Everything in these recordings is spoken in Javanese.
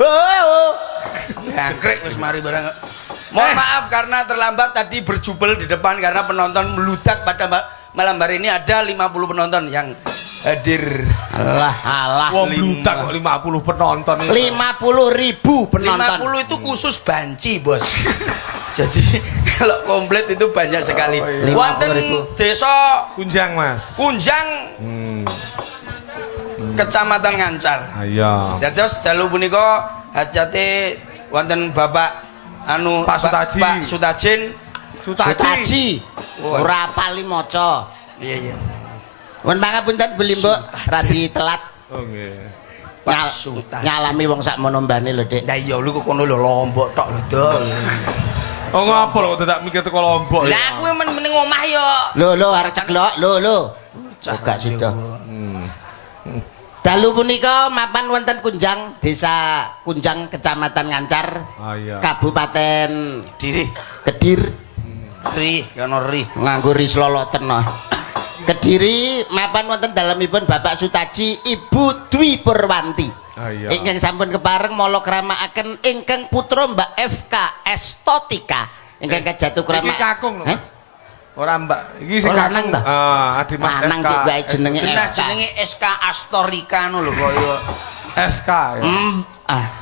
Oh. Jangkrik wis mari barang. Mohon maaf karena terlambat tadi berjubel di depan karena penonton meludak pada malam hari ini ada 50 penonton yang hadir. Alah. Wong bludak kok 50 penonton. 50.000 penonton. 50 itu khusus banci, Bos. Jadi kalau komplit itu banyak sekali. Wonten desa Kunjang, Mas. Kunjang. Kecamatan Ngancar. Iya. Dados dalu punika hajate wonten Bapak anu Pak Sutaji. Pak Sutajin. Sutaji. Ora pali maca. Iya. Mun pangapunten beli mbok radi telat. Oh nggih. Pak Sutaji. Nyalami wong sak mono mbane lho, Dik. Lah iya lho kok kono lho Lombok tok lho, Dok. Oh ngapa lho dadak mikir teko Lombok ya. Lah aku meneng omah yo. Lho arek ceklok, lho. Gak sida. Dalu punika mapan wonten Kunjang, Desa Kunjang, Kecamatan Ngancar, iya. Kabupaten Ri, Kediri, ono ri. nganggo ri sloloten no. Kediri mapan wonten dalemipun Bapak Sutaji, Ibu Dwi Purwanti. Iya. Ingkang sampun kepareng mala kramakaken ingkang putra Mbak FK Estotika. Ingkang kajatuh Iki kramak. kakung lho. Ora Mbak, iki sing lanang kakung. ta? Adi Mas Lanang FK. ki wae jenenge Genah FK. jenenge SK Astorika ngono lho kaya. SK ya.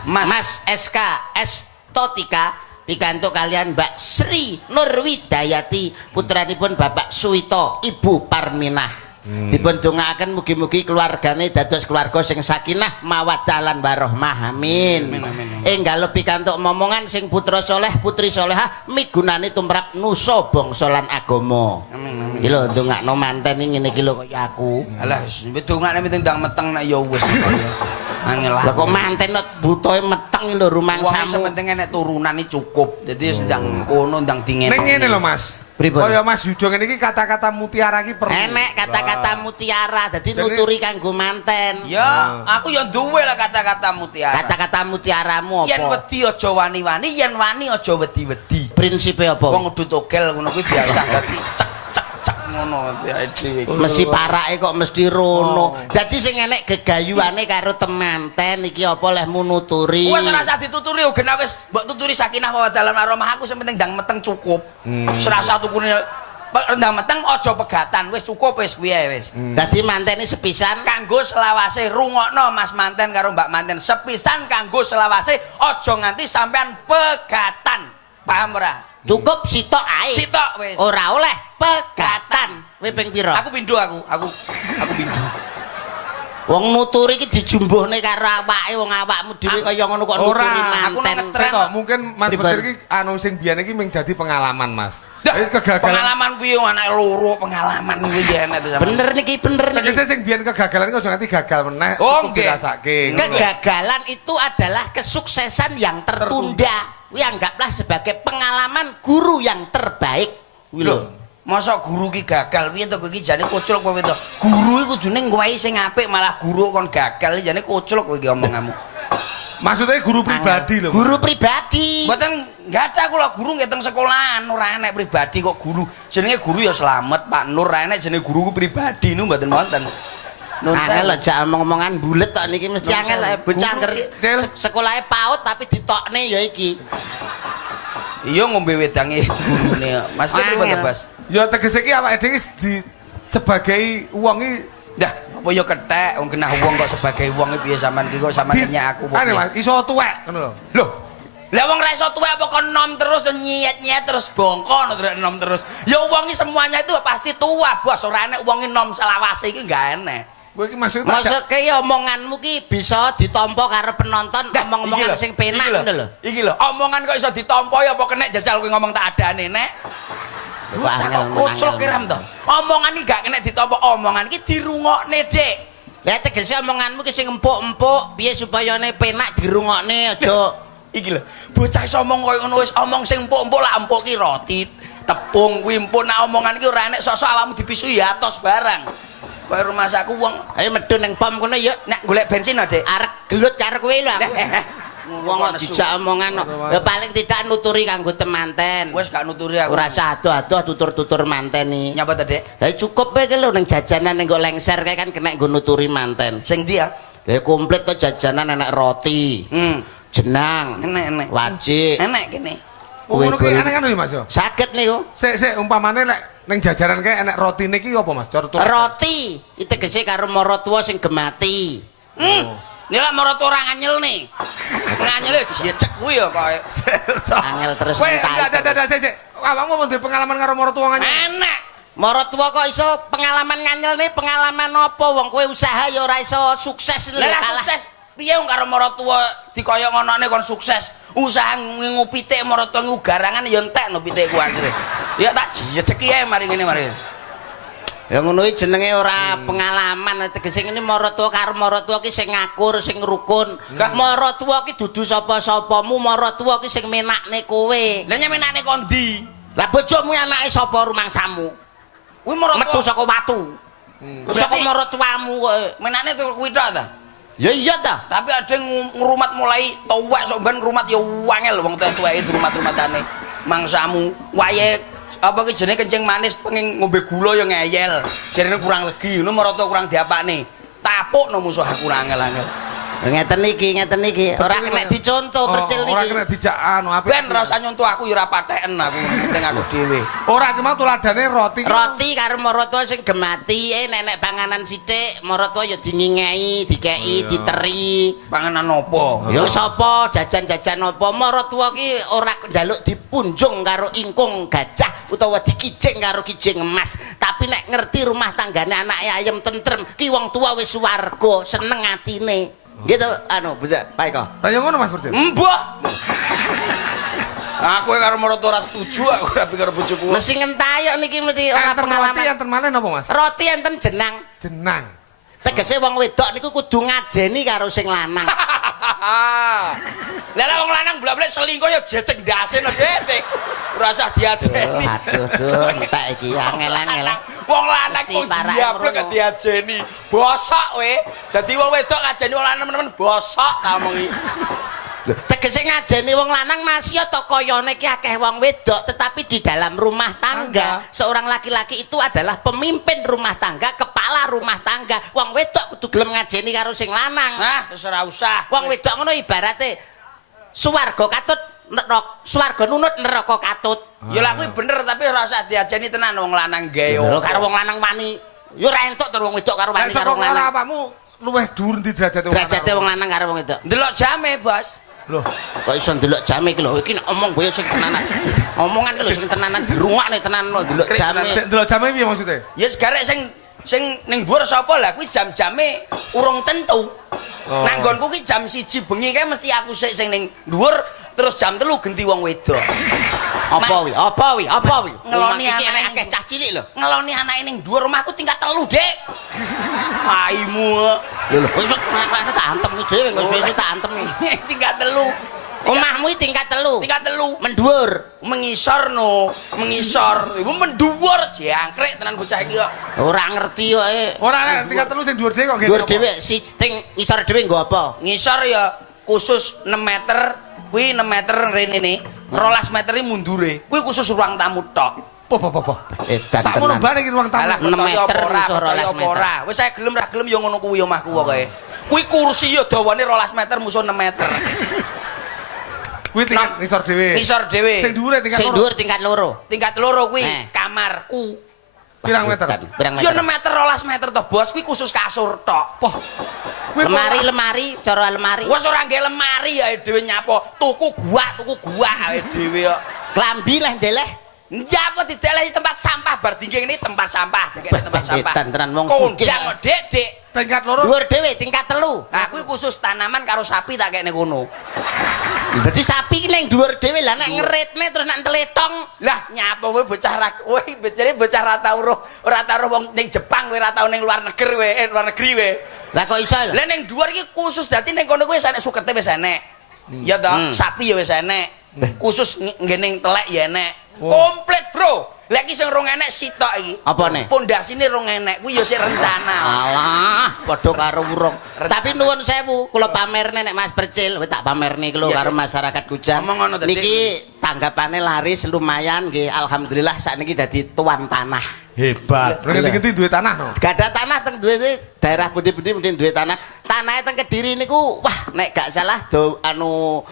Mas SK Estotika pikantuk kalian Mbak Sri Nurwidayati putranipun Bapak Suwito Ibu Parminah. Dipun dongaaken mugi-mugi keluargane dados keluarga sing sakinah mawaddah lan warahmah. Amin. Enggal pikantuk momongan sing putra soleh putri solehah migunani tumrap nusa bangsa lan agama. Amin. Iki lho ndongakno manten ngene iki lho kaya aku. Alah, dongane penting ndang meteng nek ya wis. Angel lah. Lah kok manten butohe meteng lho Wong rumangsamu. sementing nek turunane cukup. Dadi ndang kono ndang dingin. Ning ngene lho Mas. Pripun? Kaya Mas Yudo ngene iki kata-kata mutiara iki perlu. Enek kata-kata mutiara dadi nuturi kanggo manten. Ya, aku ya duwe lah kata-kata mutiara. Kata-kata mutiaramu Yen apa? wedi aja wani-wani, yen wani aja wedi-wedi. Prinsipe apa? Wong udah togel ngono kuwi biasa dadi cek ngono dhewe. Mesti parake kok mesti rono. Dadi sing enek gegayuane karo temanten iki apa lehmu nuturi. Wes ora usah dituturi genah wis mbok tuturi sakinah mawaddah lan warahmah aku sing penting ndang meteng cukup. Ora usah tukune ndang meteng aja pegatan wis cukup wis kuwi ae wis. Dadi mantene sepisan Kanggo selawase rungokno Mas manten karo Mbak manten sepisan kanggo selawase aja nganti sampean pegatan. Paham ora? cukup sitok ae. Sitok wis. Ora oleh pegatan. Kowe ping pira? Aku pindho aku pindho. Wong nuturi iki dijumbuhne karo awake wong awakmu dhewe kaya ngono kok nuturi Ora, aku manten. ngetren kok mungkin Mas Pribadi. Bedir iki anu sing biyen iki mung dadi pengalaman Mas. Dah, Kegagalan. pengalaman kuwi anak loro pengalaman kuwi ya enak to sampean. Bener niki. Tegese sing biyen kegagalan iki aja nganti gagal meneh Oh, cukup nggih. dirasake. Kegagalan itu adalah kesuksesan yang tertunda. Kuwi anggaplah sebagai pengalaman guru yang terbaik. Kuwi lho. Lho, masa guru ki gagal piye to kowe iki jane koclok kowe to. Guru iku kudune ngwahi sing apik malah guru kon gagal jane koclok kowe iki omonganmu. Maksudnya guru pribadi lho. Guru pribadi. Mboten enggak ada kula guru nggih teng sekolahan ora enek pribadi kok guru. Jenenge guru ya Slamet Pak Nur ora enek jenenge guru ku pribadi nu mboten wonten. Angel lho jak omong-omongan bulet tok niki mesti Nun angel sewu. bocah Guru Cil. sekolahe PAUD tapi ditokne ya iki. Iya ngombe wedange gurune. Mas ki pripun Angel. Bas? Ya tegese iki awake dhewe di sebagai wong iki Dah, apa ya kethek wong genah wong kok sebagai wong iki piye sampean iki kok sampean nyak aku ane piye? Mas iso tuwek ngono lho. Loh, lah wong ra iso tuwek apa kon nom terus nyiyet-nyiyet terus bongko terus nom terus. Ya wong iki semuanya itu pasti tua, Bos. Ora enek wong iki nom selawase iki enggak enek. Kowe iki maksudnya Maksudke ya omonganmu ki bisa ditampa karo penonton Dah, omong-omongan iki sing lho, penak iki lho, ngono lho. Iki lho, omongan kok iso ditampa ya apa kenek jajal kowe ngomong tak adane nek. Kok Bocah angel, kok kocok angel. kiram to. Omongan iki gak kena ditampa, omongan iki dirungokne, Dik. Lah tegese omonganmu ki sing empuk-empuk piye supayane penak dirungokne aja. Iki lho, bocah iso omong koyo ngono wis omong sing empuk-empuk lah empuk ki roti, tepung kuwi empuk nak omongan iki ora enek sok-sok awakmu dipisui atos barang. Kowe rumah saku wong Ayo medun ning pom kono yuk. nek golek bensin Dik. Arek gelut karo kowe lho aku. Wong kok dijak omongan kok. Ya paling tidak nuturi kanggo temanten. Wis gak nuturi aku. Ora usah adoh-adoh tutur-tutur manten iki. Nyapa to, Dik? Lah cukup wae ki lho ning jajanan ning kok lengser kae kan kena nggo nuturi manten. Sing ndi ya? Lah komplit to jajanan enek roti. Jenang. Enek. Wajik. Enek kene. Ngono ki enek kan Mas yo. Saged niku. Sik umpamane lek ning jajaran kae enek rotine ki apa Mas? Cara tulis. Roti itu tegese karo maratuwa sing gemati. Nek maratuwa ora nganyel nih. Nganyel jecek kuwi ya koyo. Angel terus Kowe entai. sik. Awakmu mau duwe pengalaman karo maratuwa nganyel? Enek. Maratuwa kok iso pengalaman nganyel nih pengalaman apa wong kowe usaha ya ora iso sukses lho Lah kalah. sukses piye wong karo maratuwa dikoyok ngonone kon sukses. Usaha ngupitik maratuwa ngugarangan ya entekno pitik ku akhire. Ya tak jeceki ae mari ngene mari. Ya ngono iki jenenge ora pengalaman tegese ngene maratuwa karo maratuwa ki sing ngakur sing rukun. Maratuwa ki dudu sapa-sapamu, maratuwa ki sing menakne kowe. Lah nyemenane kondi. Lah bojomu anake sapa rumangsamu? Kuwi Metu maratuwa saka watu. Saka Berarti- maratuwamu kowe. menane tuh kuwi tok ta. Ya iya ta. Tapi ada yang ngrumat mulai tuwek sok ben ngrumat ya wangel wong tuwek itu rumat-rumatane. Mangsamu wayahe apa ki jenenge kencing manis pengen ngombe gula ya ngeyel. Jarene kurang legi ngono marata kurang diapakne. Tapukno musuh aku angel-angel. Ngeten iki. Ora kena dicontoh percil Ora niki. kena dijak anu apik. Ben ra usah nyontoh aku ya ora patheken aku penting aku dhewe. Ora ki mau tuladane roti. Roti karo maratuwa sing gemati, nenek panganan sithik, maratuwa ya dingingei, dikeki, diteri. Panganan opo? Ya sapa jajan-jajan apa maratuwa ki ora njaluk dipunjung karo ingkung gajah utawa dikijing karo kijing emas, tapi nek ngerti rumah tanggane anake ayem tentrem ki wong tua wis swarga, seneng atine. Gitu anu bisa baik kok. Lah ya ngono Mas Percil. Mbah. Aku karo marata ora setuju aku ora karo bojoku. Mesti ngentayok niki mesti ora Enten roti pengalaman. enten malih napa Mas? Roti enten jenang. Jenang. Tegese wong wedok niku kudu ngajeni karo sing lanang. Lah wong lanang blak-blak selingkuh ya jecek ndase no Dik. Ora usah diajeni. Aduh, entek iki angel-angel. Wong lanang Mesti kok parah diablek mrono. gak diajeni. Bosok we. Dadi wong wedok ngajeni wong lanang temen bosok ta omongi. Tegese ngajeni wong lanang masih to koyone ki akeh wong wedok, tetapi di dalam rumah tangga seorang laki-laki itu adalah pemimpin rumah tangga, kepala rumah tangga. Wong wedok kudu gelem ngajeni karo sing lanang. Nah, wis ora usah. Wong wedok ngono ibarate swarga katut neraka, swarga nunut neraka katut. Ya lah kuwi bener tapi ora usah diajeni tenan wong lanang gawe. Lho karo wong lanang wani. Ya ora entuk to wong wedok karo Lah wani saka karo wong ora lanang. awakmu luwih dhuwur ndi derajate wong lanang? Derajate wong lanang karo wong wedok. Delok jame, Bos. Loh, Kok iso ndelok jame iki lho, iki nek omong boyo sing tenanan. Omongan iki lho sing tenanan dirungokne tenan lho ndelok jame. sik delok jame piye maksudnya? Ya segarek sing ning dhuwur sapa lah kuwi jam-jame urung tentu. Nanggonku ki jam 1 bengi kae mesti aku sik sing ning dhuwur terus jam 3 genti wong wedok. Apa wi? Apa wi? Apa wi? Ngeloni Iki anake akeh cah cilik lho. Ngeloni anake ning dhuwur omahku tingkat 3, Dik. Aimu. Lho lho, iso tak antem iki dhewe, iso tak antem iki. Tingkat 3. Omahmu iki tingkat 3. Tingkat 3. Menduwur. Mengisor no, mengisor. Ibu mendhuwur jangkrik tenan bocah iki kok. Ora ngerti kok. Ora nek tingkat 3 sing dhuwur dhewe kok ngene. Dhuwur dhewe si sing ngisor dhewe nggo apa? Ngisor ya khusus 6 meter, kuwi 6 meter rene ne. 12 meter iki mundure. Kuwi khusus ruang tamu tok. Apa? Edan Sak ngono tenan. bae iki ruang tamu. Alah 6 meter ora, musuh 12 meter. ora. Wis saya gelem ra gelem ya ngono kuwi omahku pokoke. Kuwi kursi ya dawane 12 meter musuh 6 meter. Kuwi tingkat ngisor dhewe. Ngisor dhewe. Sing dhuwure tingkat Sing dhuwur tingkat 2. Tingkat 2 kuwi Eh. kamarku. Pirang meter? Pirang Ya meter. 6 meter 12 meter to, Bos. Kuwi khusus kasur tok. Poh. Kuwi Lemari, cara lemari. Wes ora nggih lemari ya dhewe nyapo. Tuku gua ae dhewe kok. Klambi leh ndeleh. Nyapo dideleh tempat sampah bar dingking ini tempat sampah, dikek tempat sampah. Edan tenan wong sugih. Kondang kok, Dik. tingkat loro. Dhuwur dhewe tingkat 3. Nah, kuwi khusus tanaman karo sapi tak kene kono. Dadi sapi ki ning dhuwur dhewe lah nek ngeritne terus nek teletong. Lah nyapo kowe bocah ra kowe becare bocah ra tau ora tau wong ning Jepang kowe ora tau ning luar negeri kowe, luar negeri kowe. Lah kok iso? Lah ning dhuwur iki khusus dadi ning kono kowe enek sukete wis enek. Ya toh, sapi ya wis enek. Khusus ngene telek ya enek. Komplit, Bro. Lah iki sing rong enek sitok iki. Apane? Pondasine rong enek kuwi ya sik rencana. Alah, padha karo urung. Tapi nuwun sewu, kula pamerne nek Mas Percil, wis tak pamerne iki lho karo masyarakat Kujang. Ngomong ngono tadi. Niki tanggapane laris lumayan nggih, alhamdulillah sakniki dadi tuan tanah. Hebat. Ngerti-ngerti duwe tanah no. Gak ada tanah teng duwe daerah pundi-pundi mending duwe tanah. Tanahnya teng Kediri niku wah nek gak salah anu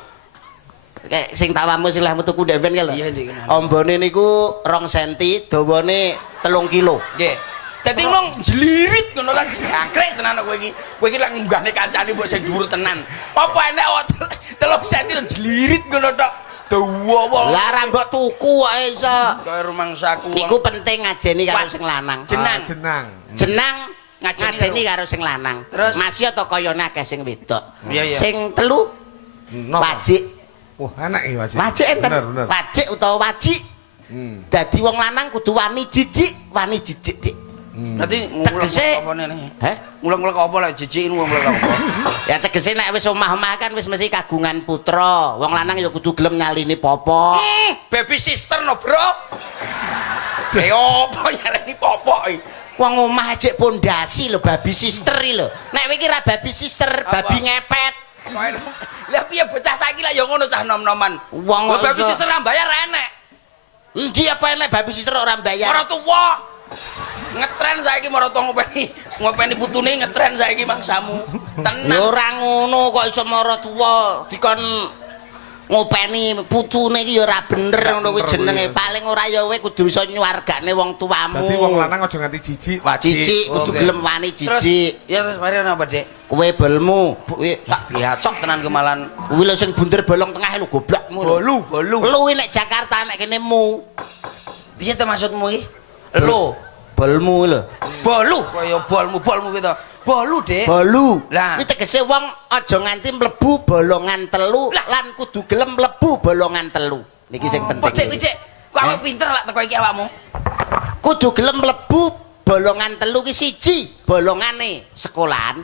kayak sing tawamu sing lah metu kundemben ki lho. Iya, Dik. Ombone niku 2 cm, dawane 3 kilo. Nggih. Dadi nong jlirit ngono lan jangkrik tenan kowe iki. Kowe iki lak ngunggahne kancane mbok sing dhuwur tenan. Apa enek 3 cm jlirit ngono tok. Dawa wae. Larang mbok tuku wae iso. Kaya rumangsaku. Iku penting ngajeni karo sing lanang. Jenang. Jenang Ngajeni karo sing lanang. Terus? Masih to kayane akeh sing wedok. Iya. Sing telu wajik. Wah, enak iki wajik. Wajik enten. Bener. Wajik utawa wajik. Dadi wong lanang kudu wani jijik, Dik. Berarti Tegese- ngulek apa nih? Heh? Ngulek apa lek jijikin ngulek apa? Ya tegese nek wis omah-omah kan wis mesti kagungan putra. Wong lanang ya kudu gelem nyalini popok. Baby sister no, Bro. Opo nyaleni popok iki? Wong omah ajek pondasi lho babi sister iki lho. Nek kowe iki ra babi sister, babi ngepet. Lah piye bocah saiki lah ya ngono cah nom-noman. Wong Lah baby iso- sister ra bayar enek. Endi apa enek babi sister ora bayar? Ora tuwa. Ngetren saiki maroto ngopeni putune ngetren saiki mangsamu. Ya Tenang. ora ngono kok iso mara tuwa dikon ngopeni putune iki ya ora bener ngono kuwi jenenge. Paling ora ya kowe kudu iso nyuwargane wong tuamu. Dadi wong lanang aja nganti jijik, wajik. Jijik kudu Oke. gelem wani Terus jijik. ya terus mari ana apa, Dek? Kowe belmu, kowe Tak biacok tenan kemalan. kuwi lho sing bunder bolong tengah lho goblokmu. lho. Bolu. Luwi nek Jakarta nek kene mu. Piye ta maksudmu iki? Lo. Bolmu lho. Bolu kaya bolmu kuwi to. Bolu, Dek. Bolu. Lah. Kuwi tegese wong aja nganti mlebu bolongan telu Lah. lan kudu gelem mlebu bolongan telu. Niki sing penting. Dek, Dek. Kok awak pinter lak teko iki awakmu. Kudu gelem mlebu bolongan telu ki siji bolongane sekolahan.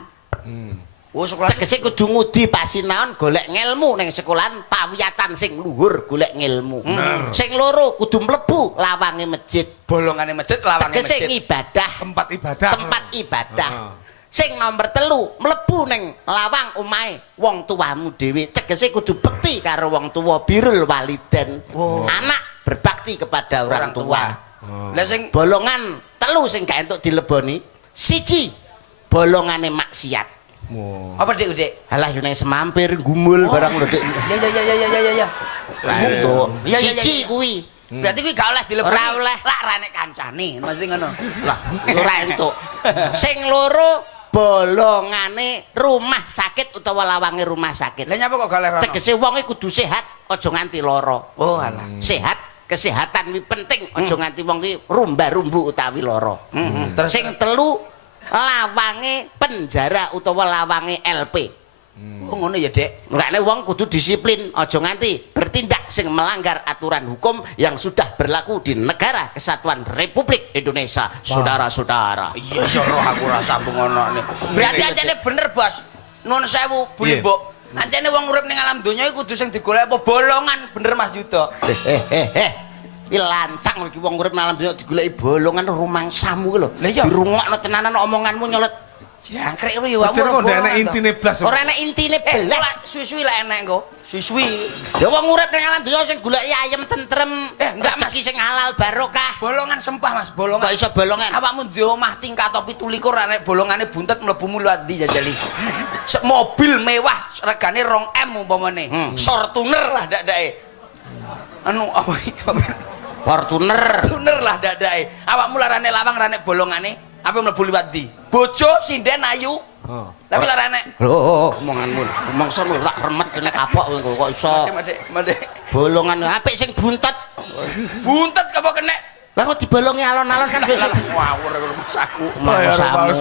Oh, sekolah Tegese kudu ngudi pasinaon golek ngelmu ning sekolahan pawiyatan sing luhur golek ngelmu. Sing loro kudu mlebu lawange masjid. bolongane masjid lawange Tegese masjid. ibadah, Tempat ibadah. tempat ibadah. Sing nomor telu mlebu ning lawang omahe wong tuamu dhewe. Tegese kudu bekti karo wong tuwa, birrul waliden. Oh. Anak berbakti kepada orang tua. Lah sing Bolongan telu sing gak entuk dileboni. Siji bolongane maksiat. Wow. apa, Dek? Alah yo nang semampir gumul barang lho Dik. Ya. Untuk Iya, iya, siji iya. kuwi. Berarti kuwi gak oleh dileboni. Ora oleh. Lak ra nek kancane, mesti ngono. Lah ora entuk. Sing loro bolongane rumah sakit utawa lawange rumah sakit. Lah nyapa kok gak oleh rono? Tegese wong iki kudu sehat, aja nganti lara. Oh, alah. Sehat, kesehatan kuwi penting, aja nganti wong iki rumba-rumbu utawi lara. Terus Sing telu lawange penjara utawa lawange LP. oh ngono ya, Dek. Makanya wong kudu disiplin, aja nganti bertindak sing melanggar aturan hukum yang sudah berlaku di negara kesatuan Republik Indonesia. Saudara-saudara. Iya, soro aku rasa ngono nih. Berarti ancene bener, Bos. Nuwun sewu, Buli Iya. Mbok. Ancene wong urip ning alam donya iku kudu sing digolek apa bolongan, bener Mas Yuda. Iki lancang iki wong urip nang alam dunya digoleki bolongan rumangsamu ki lho. Lah iya. Dirungokno tenanan omonganmu nyolet. Jangkrik kuwi ya Pancen kok ndek enek intine blas. Ora enek intine belas. Lah suwi-suwi lah enek engko. Suwi-suwi. Ya wong urip ning alam dunya sing goleki ayem tentrem. Enggak, Mas. Rezeki sing halal barokah. Bolongan sempah, Mas, bolongan. Kok iso bolongan? Awakmu di omah tingkat 17 nek bolongane buntet mlebumu liwat ndi jajali. Mobil mewah regane 2M umpamane. Sortuner lah dak-dake. Anu apa iki? Fortuner. Tuner lah dak-dake. Awakmu larane lawang rane bolongane apa mlebu liwat ndi? Bojo sinden ayu. Tapi larane Lho, omonganmu. Omongmu tak remet kene kapok kok iso. Made. Bolongan apik sing buntet. Buntet apa kena? Lah kok dibolongi alon-alon kan wis Ngawur kalau Mas aku. Mangsamu.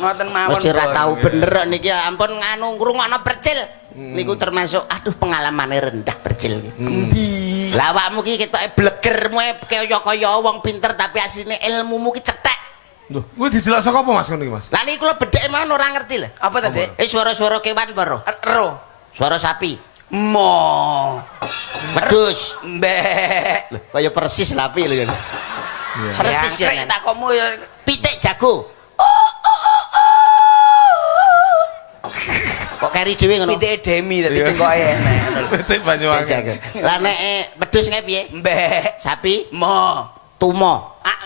Ngoten mawon. Mesti ra tau bener kok niki ampun nganu ngrungokno percil. Niku termasuk aduh pengalamane rendah percil iki. Endi? Lah awakmu ki ketoke blegermu kaya wong pinter tapi asline ilmumu ki cetek. Lho, kuwi didelok saka apa Mas ngono iki, Mas? Lah niku lho bedheke mawon ora ngerti lho. Apa tadi? Suara-suara kewan apa ro? Ero. Suara sapi. Mo. Wedhus. Mbek. Lho, kaya persis sapi lho kan. Persis ya. Jangkrik takokmu ya. Pitik jago. Kok keri dhewe ngono? Pitike Demi dadi cengkoke enek. Pitik Banyuwangi. Jago. Lah nek wedhus ngene piye? Mbek. Sapi Mo. tumo. Ah,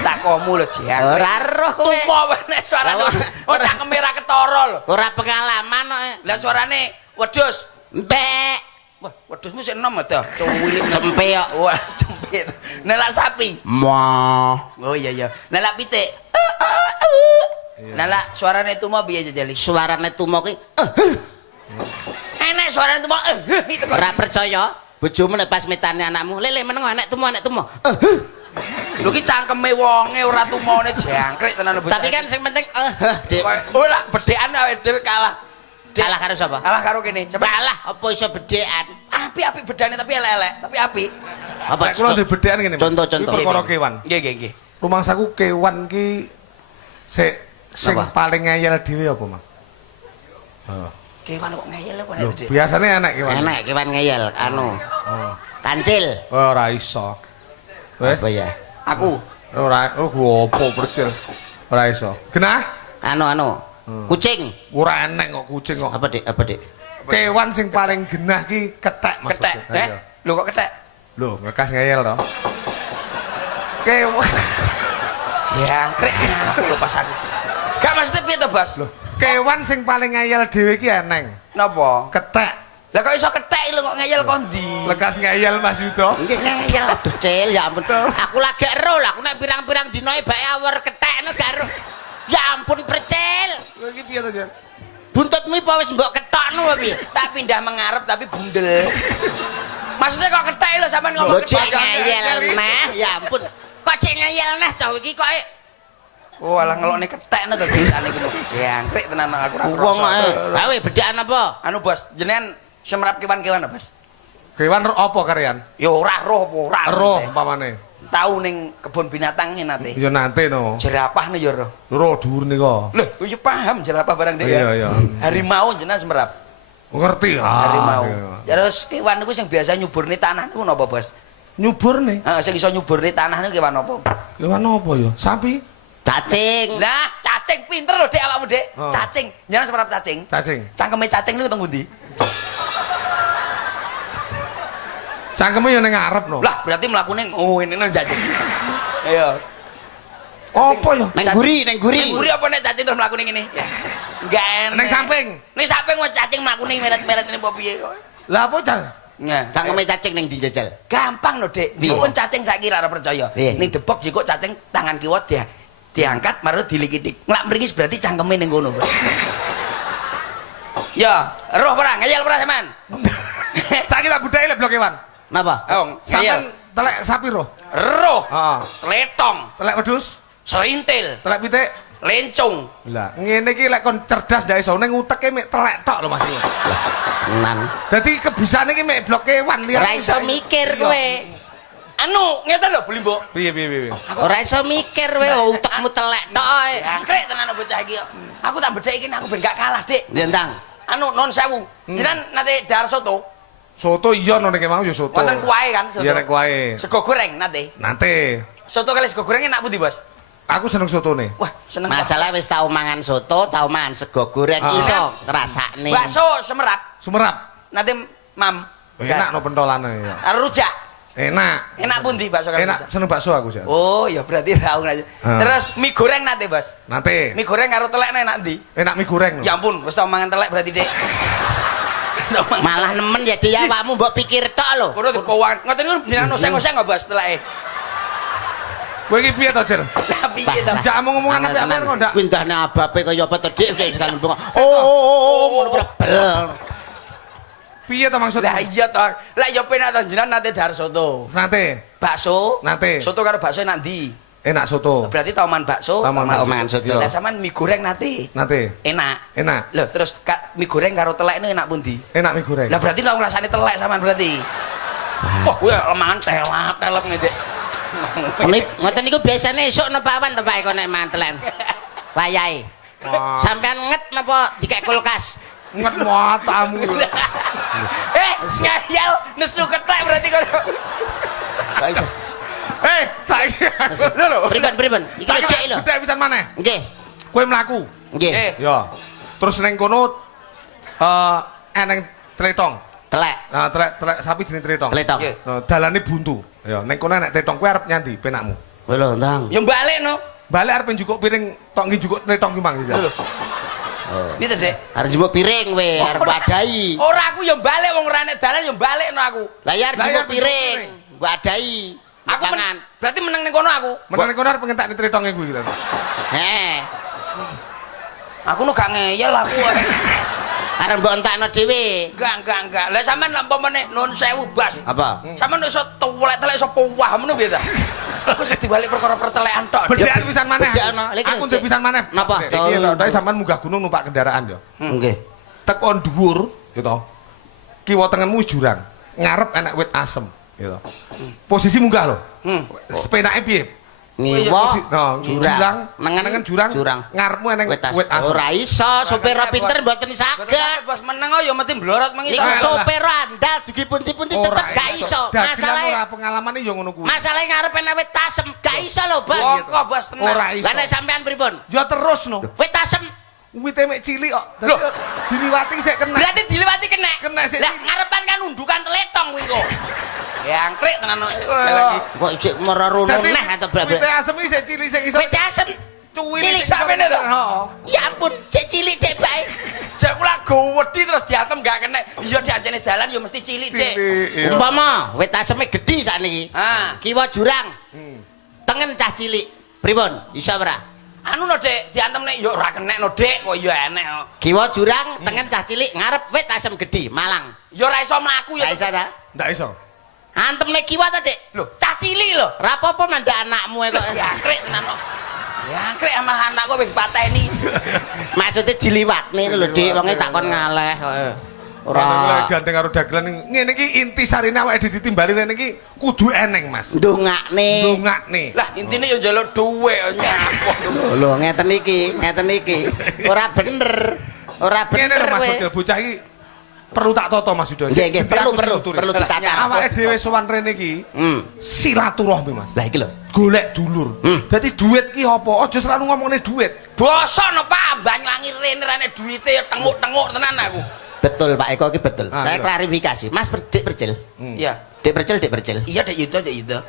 Takomu lho jang. Ora roh kowe. Tumo nek suarane. Oh cangkeme ra ketara lho. Ora pengalaman kok. Lah suarane wedhus. Mbek. Wah, wedhusmu sik enom ta. Cuwilik Cempe kok. Wah, cempit. Nek lak sapi. Mo. Oh iya iya. Nek lak pitik. Nek lak suarane tumo piye jajali? Suarane tumo ki Enek suarane tumo. Itu kok. ora percaya. Bojomu nek pas mitane anakmu, lele meneng enek tumo. Lho ki cangkeme wonge ora tumone jangkrik tenan bocah. Tapi kan sing penting Dik. Oh lah bedekan awake dhewe kalah. Dik. Kalah karo sapa? Kalah karo kene. Kalah apa iso bedekan? Apik bedane tapi elek-elek, tapi apik. Apa Nek kula dibedekan ngene. Mas. Contoh-contoh. Iki perkara kewan. Nggih. Rumangsaku kewan ki sing Apa? paling ngeyel dhewe apa, Mas? Heeh. Kewan kok ngeyel kok Lho, nek. biasane enak kewan. Enak kewan ngeyel anu. Kancil. Ora iso. Wes. Apa ya? Aku Ora gua opo percil. Ora iso. Genah? Anu. Kucing. Ora enek kok kucing kok. Apa Dik? Kewan sing paling genah ki kethek, Mas. ketek. Lho kok ketek? Lho, ngekas ngeyel to. Kewan. Jangkrik aku lho pas aku. Gak mesti piye to, Bos? Lho, kewan sing paling ngeyel dhewe ki eneng. Napa? Kethek. Lah kok iso ketek lho kok ngeyel kondi? Lekas ngeyel Mas Yudo. Nggih ngeyel aduh Cil ya ampun. Aku lagi ero lah aku nek pirang-pirang dinoe bae awur ketekno gak ero. Ya ampun Percil. Lha iki piye to, Jan? Buntutmu apa wis mbok ketokno apa piye? Tak pindah mengarep tapi bundel. Maksudnya kok ketek lho sampean Lho ngomong cek ketek. ngeyel nah ya ampun. Kok cek ngeyel nah to iki kok Oh alah ngelokne ketekno to ceritane iki. Jangkrik tenan aku ora wong krasa. gawe bedakan apa? Anu Bos, jenengan semerap kewan-kewan apa, Bos? Kewan apa karyan? Ya ora roh apa ora. Roh umpamane. Tahu ning kebun binatang ini nate. Ya nate no. Jerapah nih ya roh. Roh dhuwur nika. Loh, iya paham jerapah barang dia. Iya. Harimau jenengan semerap. Ngerti Harimau. iya. Terus kewan niku sing biasa nyuburne tanah niku napa, Bos? Nyuburne. Heeh, sing iso nyuburne tanah niku kewan apa? Kewan apa ya? Sapi. Cacing. Lah, cacing pinter lho, Dek awakmu, Dek. Oh. Cacing. Jenengan semerap cacing. Cacing. Cangkeme cacing niku teng pundi? Cangkeme ya ning ngarep no. Lah, berarti mlakune ngene nang cacing. Iya. Apa ya? Neng guri. Ning guri apa nek cacing terus mlakune ngene? Enggak enak. Ning samping. Ning samping wong cacing mlakune meret-meret ngene apa piye kok. Lah apa Jan? Nah, Cangkeme cacing ning ndi jajal? gampang lho, Dik. Iya. Jikun cacing saiki ora percaya. Iya. Ning debok jikuk cacing tangan kiwa dia diangkat baru dilikitik. Nglak mriki berarti cangkeme ning kono, Bos. Ya, roh ora ngeyel ora sampean? Saiki tak budake lek blok kewan. Napa? Oh, Sampeyan ngeyel. telek sapi roh. Roh, Heeh. letong, Telek wedhus, serintil, telek pitik. lencung. Lah, ngene iki lek kon cerdas ndak iso ning uteke mek telek tok lho Mas. Nan. Dadi kebisane iki mek blok kewan lihat. Ora iso mikir kowe. Anu, ngeten lho Blimbok. Piye. Ora iso mikir kowe utekmu telek tok ae. Jangkrik tenan bocah iki. Aku tak bedheki iki aku ben gak kalah, Dik. Ndang. Anu non sewu. Jenengan nate dahar soto. Soto iya no nek mau ya soto. Wonten kuahe kan soto. Iya nek kuahe. Sego goreng nate. Nate. Soto kali sego goreng enak pundi, Bos? Aku seneng sotone. Wah, seneng. Masalah wis tau mangan soto, tau mangan sego goreng iso ngrasakne. Bakso semerap. Sumerap. Nate mam. Enak no pentolane ya. Karo rujak. Enak. Enak pundi bakso karo Enak rujak? seneng bakso aku sih. Oh, ya berarti tahu aja. Terus mie goreng nate, Bos. Nate. Mie goreng karo telek enak ndi? Enak mie goreng. Ya ampun, wis tau mangan telek berarti, Dik. Malah nemen ya dia awakmu mbok pikir tok lho. Kudu dipowang. Ngoten niku jenengan oseng-oseng kok, Bos, teleke. Kowe iki piye to, Jer? Lah piye to? Jak omong-omongan apa kok ndak? Pindahne abape kaya apa to Dik wis sekali mbok. Oh, ngono brebel. Piye to maksudnya? Lah iya to. Lah ya penak to jenengan nate dahar soto. Nate. Bakso. Nate. Soto karo bakso enak ndi? Enak soto. Berarti tau mangan bakso, Tau mangan mangan soto. Lah sampean mie goreng nate. Nate. Enak. Enak. Loh, terus mie goreng karo telek ini enak pundi? Enak mie goreng. Lah berarti tau ngrasani telek sampean berarti. Wah, kuwi mangan telap ngene. Ngoten niku biasane esuk napa awan to Pak kok nek mangan telen. Wayahe. Sampean nget napa dikek kulkas? Nget matamu. Ngayal nesu ketek berarti kok. Saiki. Lho. Pripun? Iki cek lho. Gede pisan maneh. Nggih. Kowe mlaku. Nggih. Ya. Terus ning kono eneng tletong. Telek. Nah, telek sapi jenenge tletong. Tletok. Nggih. Dalane buntu. Ya, ning kono enek tletong kowe arep nyandi penakmu. Lho, Ndang. Ya balekno. Balik arep njukuk piring tok nggih njukuk tong ki mang. Piye, Dek? Arep njupuk piring we, arep wadahi. Ora aku ya balik wong ora nek dalan ya balekno aku. Lah ya arep Lah, ya njupuk arep piring, njupuk wadahi. Aku Mangan. berarti menang ning kono aku. Menawa kono arep ngentakne tritonge kuwi lho. Aku nu gak ngeyel aku. Arep mbok entakno dhewe. Enggak. Lah sampean lek umpamane nun sewu Bas. Apa? Sampean iso tuwelek-telek iso powah ngono piye ta? Aku sing dibalik perkara pertelekan tok. Bedaan pisan maneh. bedakno. Aku ndek pisan maneh. Napa? Iki lho, tapi sampean munggah gunung numpak kendaraan yo. Nggih. Tekon dhuwur gitu. Kiwa tengenmu jurang. Ngarep enak wit asem gitu. Posisi munggah lho. Sepedake piye? Ngiwa jurang, nengen jurang. Ngarepmu enek wit asem. Ora iso, sopir pinter mboten saged. Bos meneng ya mesti blorot mengi. Iku sopir andal dugi punti-punti tetep gak iso. Masalahe ora pengalamane ya ngono kuwi. Masalahe ngarep enek wit asem, gak iso lho, Bang. Kok Bos tenang. Ora iso. Lah nek sampean pripun? Ya terus no. Wit asem Wite mek cilik kok. Dadi diliwati sik kena. Berarti diliwati kena. Kena sik. Lah ngarepan kan undukan teletong kuwi kok. Ya angkrek tenan lagi. kok isik merono neh atau berapa? Wite asem iki sik cilik sik iso. Wit asem Cuwi cilik sakmene to. Heeh. ya ampun, cek cilik dek bae. Jek kula gowedi terus diatem gak kena. Iya diancene dalan ya mesti cilik, Dek. Umpama wit aseme gedhi sakniki. Kiwa jurang. Tengen cah cilik. Pripun? Iso ora? Anu no, Dek, diantem nek ya ora kenek no, Dek, kok ya enek no. Kiwa jurang, tengen cah cilik ngarep wit asem gedhi, Malang. Ya ora iso mlaku ya. Gak iso ta? Ndak iso. Antem nek kiwa ta, Dik? Lho, cah cilik lho. Ora apa-apa mandak anakmu kok. Ya angkrek tenan no. Ya angkrek sama anakku wis pateni. Maksudnya diliwatne lho, Dik, wonge takon ngaleh kok. Ora gandeng karo dagelan ngene iki inti sarine awake ditimbali rene iki kudu eneng, Mas. Ndongakne. Ndongakne. Lah intine ya njaluk dhuwit nyapo. Lho ngeten iki. Ora bener. Ora Ngene bener lho Mas kowe. Bodil, bocah iki perlu tak toto Mas Yudo. Nggih, perlu ditata. Awake dhewe sowan rene iki silaturahmi, Mas. Lah iki lho. Golek dulur. Dadi duit ki apa? Aja selalu ngomongne duit. Basa no Pak, Banyuwangi rene rene duwite ya tenguk-tenguk tenan aku. Betul Pak Eko iki betul. Saya iya. klarifikasi. Mas Dik Percil. Iya. Dik Percil. Iya, Dek Yuda.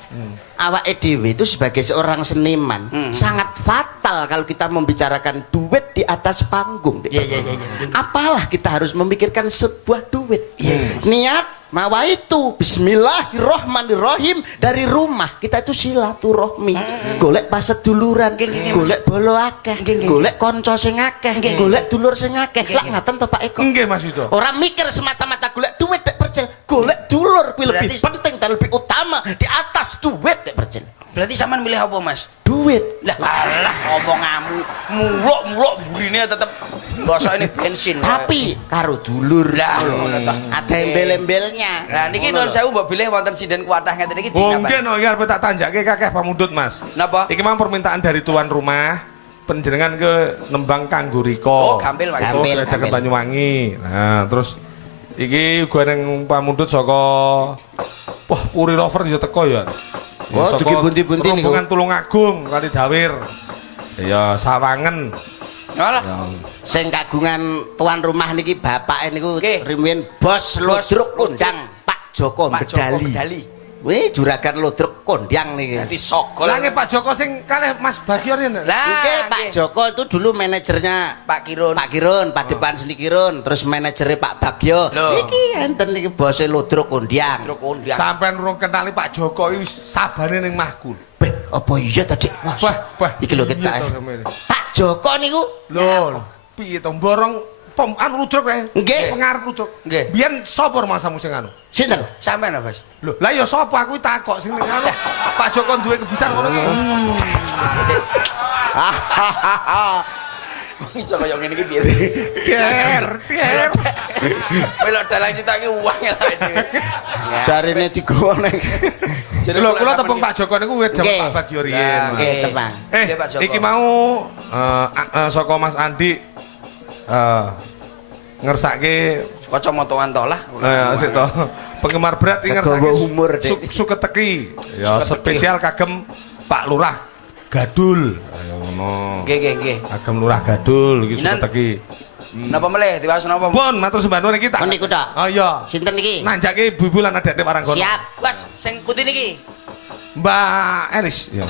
Awake dhewe itu sebagai seorang seniman sangat fatal kalau kita membicarakan duit di atas panggung. Dik Percil. Apalah kita harus memikirkan sebuah duit. Niat nawaitu bismillahirrahmanirrahim dari rumah kita itu silaturahmi. Golek paseduluran, golek bolo akeh, golek kanca sing akeh, golek dulur sing akeh. Lah ngaten to Pak Eko. Nggih Mas Yudo. Orang mikir semata-mata golek duit Dik Percil, golek dulur kuwi lebih penting dan lebih utama di atas duit Dik Percil. Berarti sampean milih apa, Mas? Duit. Lah alah omonganmu muluk-muluk burine tetep basa ini bensin. Tapi karo dulur Lah, ada embel-embelnya. Nah niki nuwun sewu mbok bilih wonten sinden kuatah ngeten iki Mungkin no, ya arep tak tanjake kakeh pamundhut Mas. Napa? Iki mang permintaan dari tuan rumah penjenengan ke Nembang kanggo Riko. Oh, gampil Mas. Gampil. Ke Banyuwangi. Nah, terus iki gue neng pamundhut saka wah Puri Rover yo teko ya. Oh, dugi bunti-bunti niku. Rombongan Tulungagung kali Dawir. Ya Sawangen. Alah. Sing kagungan tuan rumah niki bapak niku Nggih. riyen bos Lodruk Kondang Pak Joko Pak Joko Bedali. Bedali. Wih, juragan Lodruk Kondang niki. Dadi sogol. Lah nggih Pak Joko sing kalih Mas Bagio yen. Lah, Nggih, Pak Joko itu dulu manajernya Pak Kirun. Pak Kirun, Pak Depan Seni Kirun, terus manajernya Pak Bagio. Loh. Iki enten niki bose Lodruk Kondang. Truk undian. Sampeyan urung kenali Pak Joko iki sabane ning Mahkul. Beh, apa iya tadi? Mas. Wah, Iki lho iya ketak. to, sampeyan. Pak Joko niku Lho, piye to borong anu ludruk kae. Nggih. Pengarep ludruk. Nggih. Biyen sapa masamu sing anu? sinten? Sampean apa, Mas? Lho, lah ya sapa aku takok sing ning anu. Pak Joko duwe kebisan ngono iki. Iso kaya ngene iki piye? Pier. Melok dalang cita iki uang ya lah dhewe. Jarine digowo ning. Lho, kula tepung Pak Joko niku wit jam Nggih. Pak Bagio riyen. Nggih, tepang. Nggih, Pak Joko. Iki mau saka Mas Andi ngersake Kacamata tolah. asik to. Penggemar berat iki ngersake Kegawa humor, Dik. suketeki. Ya spesial kagem Pak Lurah Gadul. Ayo ngono. Nggih. Kagem Lurah Gadul iki Inan- suketeki. Napa meleh diwaos napa? Pun matur sembah nuwun iki tak. Oh, niku tok. Oh iya. Sinten niki? Nanjake ibu-ibu lan adik-adik marang kono. Siap. Mas, sing putih niki. Mbak Elis ya.